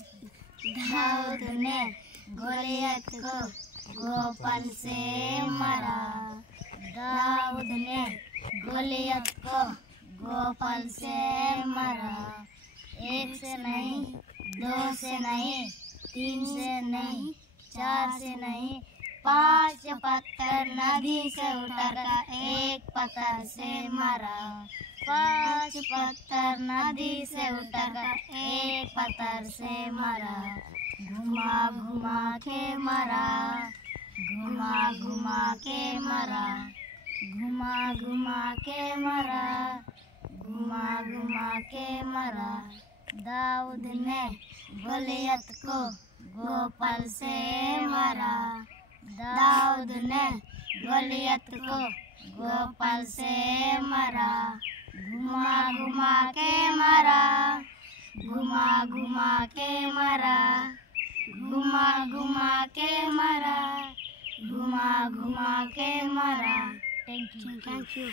दाऊद ने गोलियत को गोपल से मारा। दाऊद ने गोलियत को गोपल से मारा। एक से नहीं, दो से नहीं, तीन से नहीं, चार से नहीं, 5 पत्थर नदी से उठाकर एक पत्थर से मारा। 5 पत्थर नदी से उठाकर एक पत्थर से मारा। घुमा घुमा के मारा, घुमा घुमा के मारा, घुमा घुमा के मारा, घुमा घुमा के मारा। दाऊद ने गोलियत को गोपल से मारा। दाऊद ने गोलियत को गोपल से मारा। घुमा घुमा के मारा, घुमा घुमा के मारा, घुमा घुमा के मारा, घुमा घुमा के मारा। Thank you.